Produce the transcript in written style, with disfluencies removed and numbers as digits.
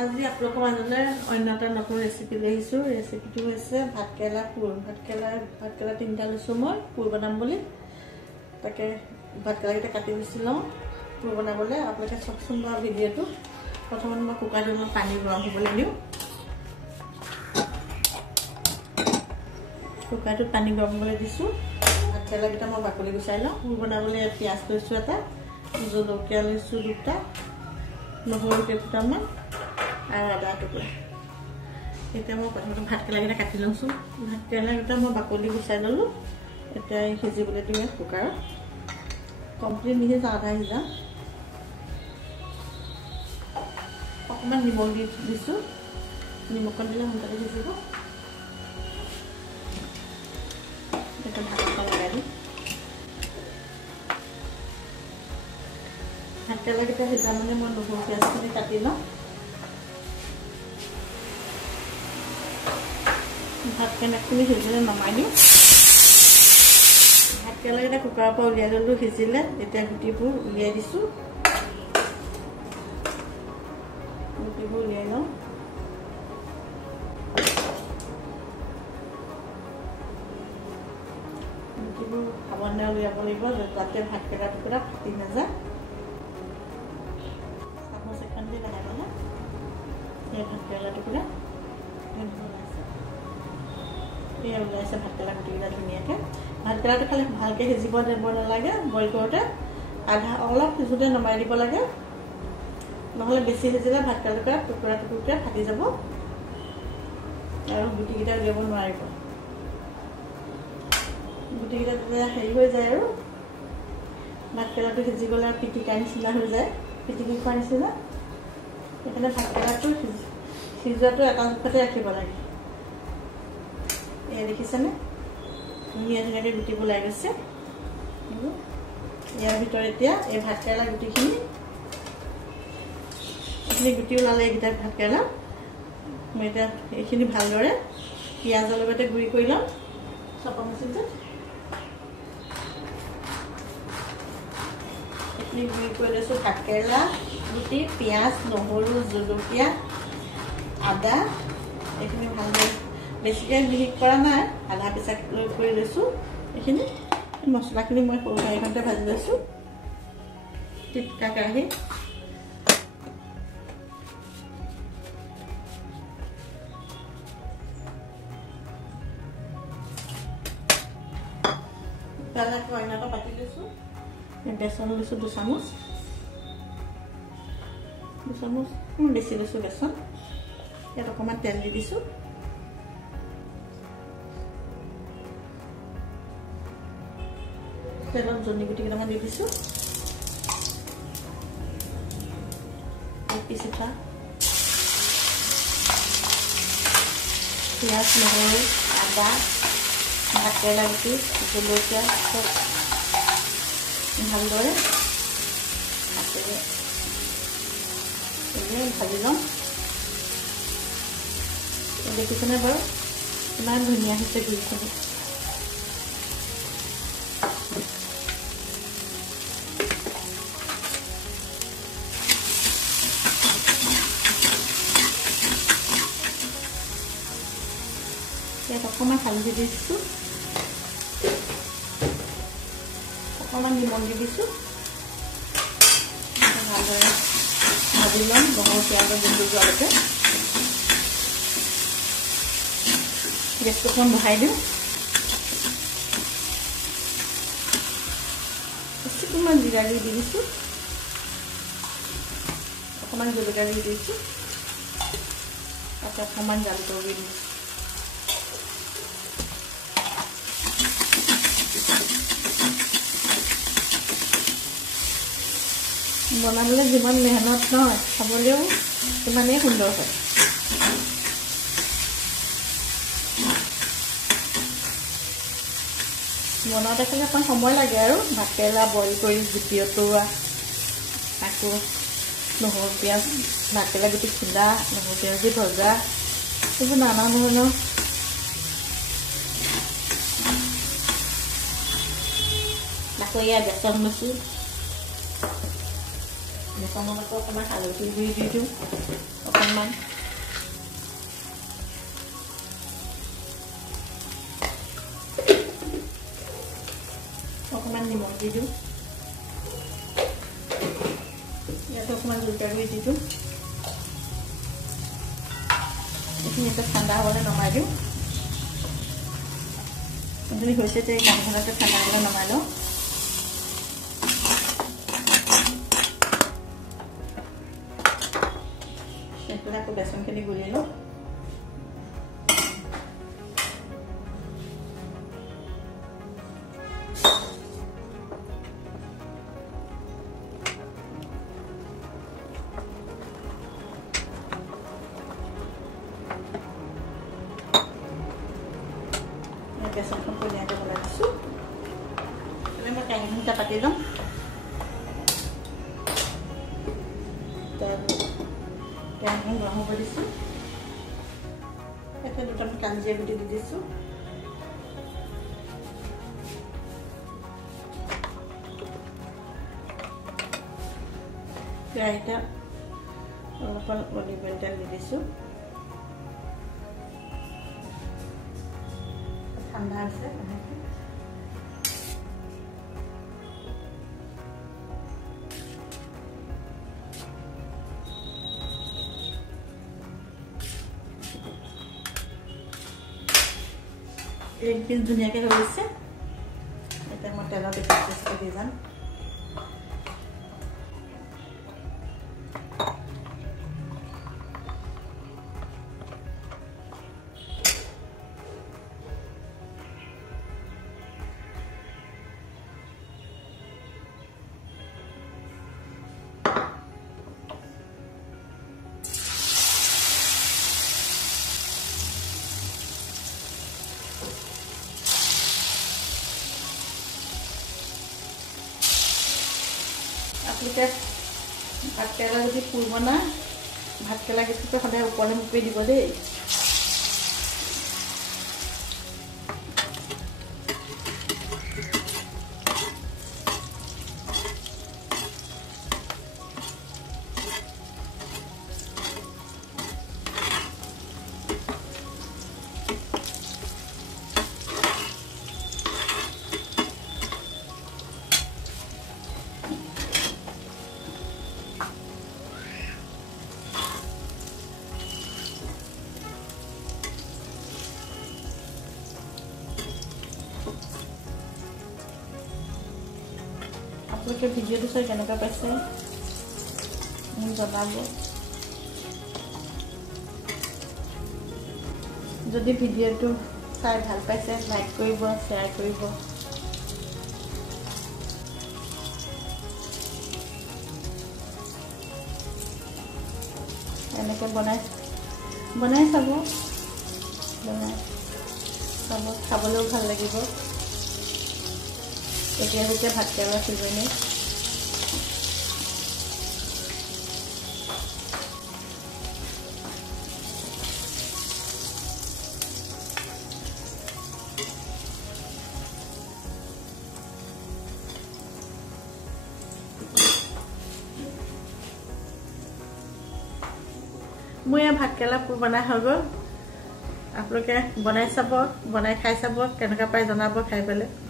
আজি আপোনালোকৰ মাজলৈ অন্য এটা নতুন ৰেচিপি লৈ আহিছোঁ। ৰেচিপিটো হৈছে ভাতকেৰেলা পুৰ। ভাতকেৰেলা 3টা লৈছোঁ মই পুৰ বনাম বুলি। তাকে ভাতকেৰেলাকেইটা কাটি গুচি লওঁ পুৰ বনাবলৈ। আপোনালোকে চাওকচোন বাৰু ভিডিঅ'টো। প্ৰথমতে মই কুকাৰটোত মই পানী গৰম হ'বলৈ দিওঁ। কুকাৰটোত পানী গৰম হ'বলৈ দিছোঁ। ভাতকেৰেলাকেইটা মই বাকলি গুচাই লওঁ। পুৰ বনাবলৈ পিঁয়াজ লৈছোঁ এটা, জলকীয়া লৈছোঁ 2টা, নহৰু কেইটামান আৰু আদা টুকুৰা। এতিয়া মই প্ৰথমতে ভাতকেৰেলাকেইটা কাটি লৈছোঁ। ভাতকেৰেলাকেইটা মই বাকলি গুচাই ল'লোঁ। এতিয়া সিজিবলৈ দিওঁ কুকাৰত। কমপ্লিট নিসিজা, আধা সিজা। অকণমান নিমখ দিছোঁ। নিমখখন দিলে সোনকালে সিজিব। এতিয়া ঢাকনখন লগাই দিওঁ। ভাতকেৰেলাকেইটা সিজা মানে মই নহৰু পিঁয়াজখিনি কাটি লওঁ। ভাতকেৰেলাখিনি সিজিলে নমাই দিওঁ। ভাতকেৰেলাকেইটা কুকাৰৰ পৰা উলিয়াই ল'লোঁ, সিজিলে। এতিয়া গুটিবোৰ উলিয়াই দিছোঁ। গুটিবোৰ উলিয়াই লওঁ। গুটিবোৰ সাৱধানে উলিয়াব লাগিব যাতে ভাতকেৰেলা টুকুৰা ফাটি নাযায়। চামুচ এখন দি লাহে লাহে এই ভাতকেৰেলা টুকুৰা ওলাইছে ভাতকেৰেলা গুটিকেইটা ধুনীয়াকৈ। ভাতকেৰেলাটো খালি ভালকৈ সিজিব দিব নালাগে। বইল কৰোঁতে অলপ সিজোতে নমাই দিব লাগে, নহ'লে বেছি সিজিলে ভাতকেৰেলা টুকুৰা টুকুৰকৈ ফাটি যাব আৰু গুটিকেইটা উলিয়াব নোৱাৰিব। গুটিকেইটা তেতিয়া হেৰি হৈ যায় আৰু ভাতকেৰেলাটো সিজি গ'লে আৰু পিটিকা নিচিনা হৈ যায়, পিটিকি খোৱাৰ নিচিনা। সেইকাৰণে ভাতকেৰেলাটো সিজোৱাটো এটা জোখতে ৰাখিব লাগে। এয়া দেখিছেনে ধুনীয়া ধুনীয়াকৈ গুটিবোৰ ওলাই গৈছে। ইয়াৰ ভিতৰত এতিয়া এই ভাতকেৰেলা গুটিখিনি গুটি ওলালে এইকেইটা ভাতকেৰেলা মই এতিয়া এইখিনি ভালদৰে পিঁয়াজৰ লগতে গুড়ি কৰি ল'ম। চপা মেচিনটোত এইখিনি গুড়ি কৰি লৈছোঁ। ভাতকেৰেলা গুটি, পিঁয়াজ, নহৰু, জলকীয়া, আদা এইখিনি ভালদৰে বেছিকৈ মিহি কৰা নাই, আধা পিচা কৰি লৈছোঁ। এইখিনি মছলাখিনি মই সৰু কেৰাহীখনতে ভাজি লৈছোঁ। টিটকা কেৰাহী অন্য এটা পাতি লৈছোঁ। বেচন লৈছোঁ 2 চামুচ। বেছি লৈছোঁ বেচন। ইয়াত অকণমান তেল দি দিছোঁ। তেলত জনি গুটি কেইটামান দি দিছোঁ। পিচি থোৱা পিঁয়াজ, নহৰু, আদা, ভাতকেৰেলা গুটি, জলকীয়া চব ভালদৰে ভাজি ল'ম। দেখিছেনে বাৰু ইমান ধুনীয়া হৈছে গুড়িখিনি। ইয়াত অকণমান হালধি দিছোঁ, অকণমান নিমখ দি দিছোঁ। ভালদৰে ভাজি ল'ম নহৰু পিঁয়াজৰ গোন্ধ যোৱালৈকে। গেছটো অকণমান বঢ়াই দিওঁ। অকণমান জিৰা গুড়ি দি দিছোঁ, অকণমান জলকীয়া গুড়ি দিছোঁ, তাতে অকণমান জালুকৰ গুড়ি দিছোঁ। বনাবলৈ যিমান মেহনত নহয়, খাবলৈও সিমানেই সুন্দৰ হয়। বনাওঁতে খালি অকণ সময় লাগে আৰু ভাতকেৰেলা বইল কৰি গুটি অতৰোৱা, আকৌ নহৰু পিঁয়াজ, ভাতকেৰেলা গুটি খুন্দা, নহৰু পিঁয়াজ দি ভজা, এইবোৰ নানা ধৰণৰ। আকৌ এয়া বেচন লৈছোঁ। বেচনত অকণমান হালধি গুড়ি দি দিওঁ, অকণমান অকণমান নিমখ দি দিওঁ ইয়াতে অকণমান জলকীয়া গুড়ি দি দিওঁ এইখিনি এটা ঠাণ্ডা হ'বলৈ নমাই দিওঁ যদি হৈছে তে গামোচাতে ঠাণ্ডা হ'বলৈ নমাই লওঁ এইফালে আকৌ বেচনখিনি গুলি লওঁ বেচনখন ধুনীয়াকৈ বনাই দিছোঁ মই কেৰাহীখনটা পাতি লওঁ কেৰাহীখন গৰম হ'ব দিছোঁ ইয়াতে দুটামান কাঞ্জিয়া গুটি দি দিছোঁ কেৰাহীটা অলপমান অলিভ অইল তেল দি দিছোঁ ঠাণ্ডা আছে एक पिस धुनियाके হৈ গৈছে এটা মই তেলত পিচি দি যাম आपलोके भातकेरेला যদি ফুল বনা ভাতকেৰেলা কিছুকে সদায় ওপৰলৈ মুপি দিব দেই आपलोके भिडिओ चाই কেনেকুৱা পাইছে মোক জনাব যদি ভিডিওটো চাই ভাল পাইছে লাইক কৰিব শেয়াৰ কৰিব এনেকৈ বনাই চাব খাবলৈও ভাল লাগিব এতিয়া ভাতকেৰেলা সিজনি মই ভাতকেৰেলা ফুল বনাই হৈ গ'ল আপোনালোকে বনাই চাব বনাই খাই চাব কেনেকুৱা পাই জনাব খাই পেলাই